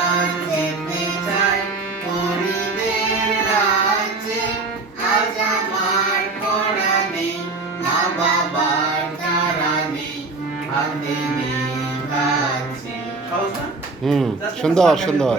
আজ যেতে চাই পরিদের রাজ্যে। আজ আমার পড়া নেই, মা বাবার তারা নেই, হাতে নেই কাছে। সুন্দর সুন্দর।